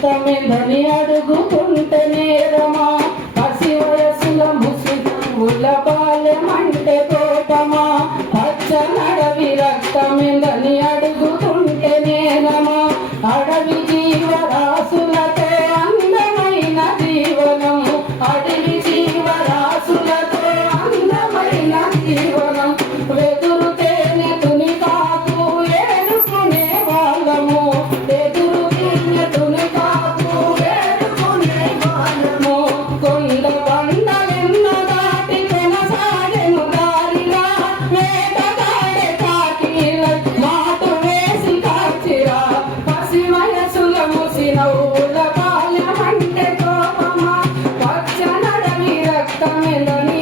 రక్తమెందని అడుగుతుంటే నేరమా? పసి వయసుల ముసుగుల బాల్యమంటే కోపమా? పచ్చ నడవి రక్తమెందని అడుగు melody